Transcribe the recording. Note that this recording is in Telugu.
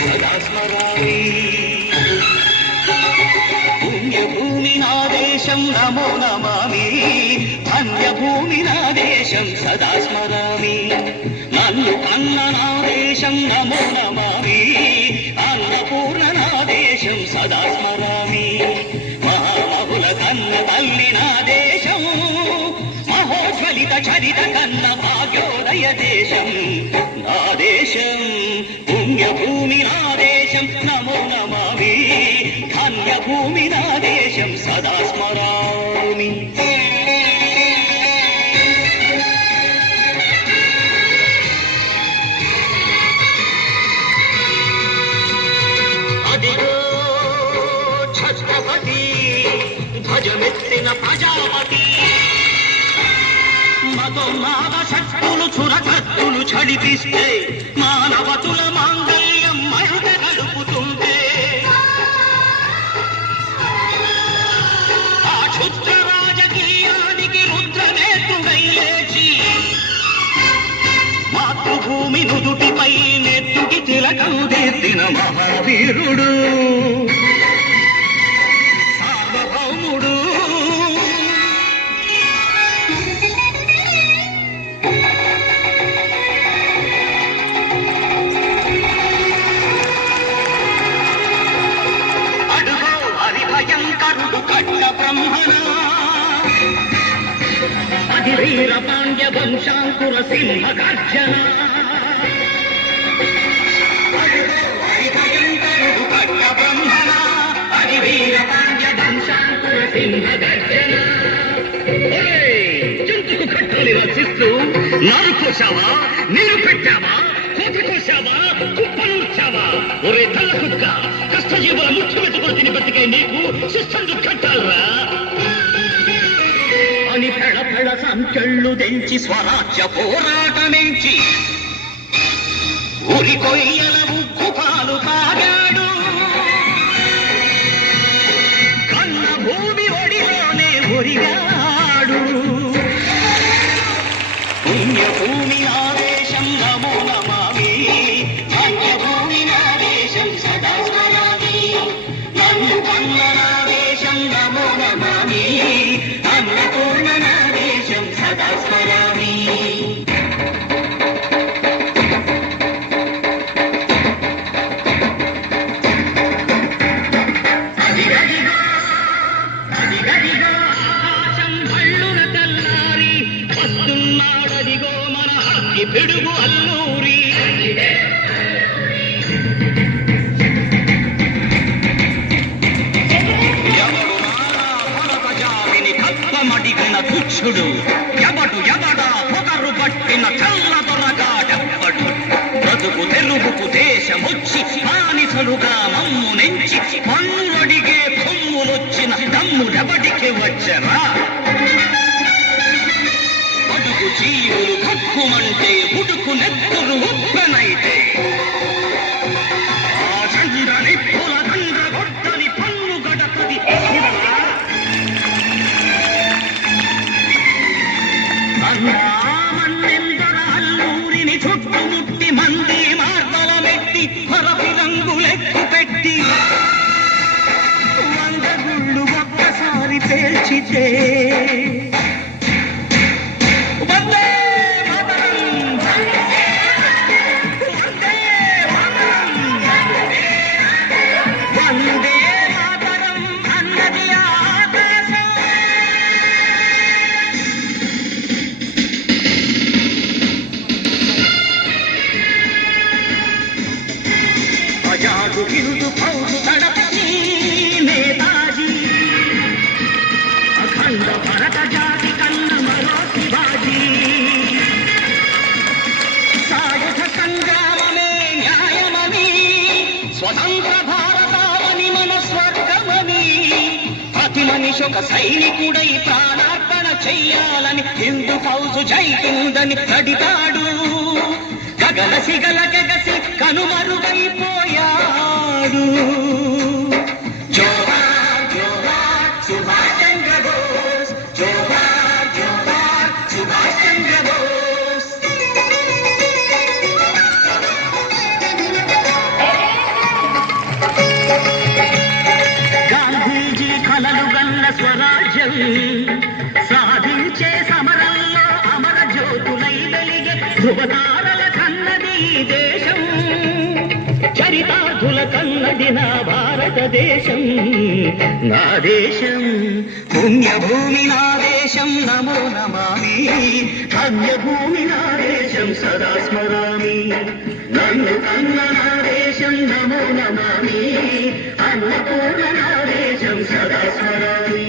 సదా స్మరామి పుణ్యభూమి నా దేశం నమో నమామి ధన్యభూమి నా దేశం సదా స్మరామి నన్ను కన్న నా దేశం నమో నమామి అన్నపూర్ణ నా దేశం సదా స్మరామి మహామహుల కన్న తల్లి నా దేశం మహోజ్వలిత చరిత కన్న భాగ్యోదయ దేశం నా దేశం పుణ్యభూమి నా దేశం నమో నమామి ధన్యభూమి నా దేశం సదా స్మరామి అదిగో ఛత్రపతి ధ్వజమెత్తిన ప్రజాపతి మతోన్మాద శక్తులు చురకత్తులు చడిపిస్తే మానవతుల మాంగళ్యం మరుట గడుపుతుంటే ఆ క్షుద్ర రాజకీయానికి రుద్రనేత్రుడై లేచి మాతృభూమి నుదుటిపై నెత్తుకి తిలకం దిద్దిన మహావీరుడు సార్వభౌముడు అడుగో హరిభయంకరుడు కట్ట బ్రహ్మణ అది వీర పాండ్య వంశాంకుర సింహ గర్జన అడుగో హరిభయంకరుడు కట్ట బ్రహ్మణ అది వీర పాండ్య వంశాంకుర సింహ గర్జన జంతుకు కట్టాలి రచిస్తూ నారు కోసావా నీరు పెట్టావా కోతి కోసావా కుప్పనూర్చావా ఒరే తల్ల కుక్క కష్టజీవుల ముచ్చు వెతుకుని తిని బతికే నీకు శిస్తందు కట్టాలరా అని ఫెడ ఫెడ సంకెళ్ళు తెంచి స్వరాజ్య పోరాటమించి ఉరి కొయ్యల ఉప్పు పాలు తాగాడు కన్న భూమి ఒడిలోనే ఒరిగాడు పుణ్యభూమి నా దేశం నమో నమామి ధన్యభూమి నా దేశం సదా స్మరామి నన్ను కన్న నా దేశం నమో నమామి అన్నపూర్ణ నా దేశం సదా స్మరామి అదిగదిగో ఆకాశం భళ్ళున తెల్లారి వస్తున్నాడదిగో మన హక్కి పిడుగు అల్లూరి ఎవడు నారా భరత జాతిని కప్పమడిగిన తుచ్చుడు ఎవడా పొగరు పట్టిన చల్ల దొరగాడెవ్వడు బ్రతుకు తెలుగుకు దేశమొచ్చి బానిసలుగా మమ్ము నెంచి పన్నులడిగే కొమ్ములొచ్చిన దమ్ముడెవడికి వచ్చరా బడుగు జీవులు కక్కుమంటే ఉడుకు నెత్తురు ఉప్పెనైతే ఆ చంద్రని పుల దండ్ర గొడ్డని పన్ను గడపది మన్నెందర అల్లూరిని చుట్టుముట్టి మంది మార్తల మెట్టి హరపి రంగులెక్కు పెట్టి వంద గుళ్ళు ఒక్కసారి పేల్చితే వందే మాతరం వందే మాతరం వందే మాతరం అన్నది ఆకాశం అజాదు హిందు ఫౌజు తడపతి నేతాజీ అఖండ భరత జాతి కన్న మరో శివాజీ సాయుధ సంగ్రామమే న్యాయమని స్వతంత్ర భారతావని మన స్వర్గమని ప్రతి మనిషి ఒక సైనికుడై ప్రాణార్పణ చెయ్యాలని హిందూ ఫౌజు జైతుందని అడిగాడు గగన సిగల గగసి కనుమరుగైపోయాడు జోహార్ జోహార్ సుభాష్ చంద్ర బోస్ జోహార్ జోహార్ సుభాష్ చంద్ర బోస్ రాజ్యం సాధించే సమరంలో అమర జ్యోతులై వెలిగే ధృవతారల కన్నది ఈ దేశం చరితార్థుల కన్నది నా భారతదేశం నా దేశం పుణ్యభూమి నా దేశం నమో నమామి అన్యభూమి నా దేశం సదా స్మరామి నన్ను కన్న నా దేశం నమో నమామి అన్నపూర్ణ నా దేశం సదా స్మరామి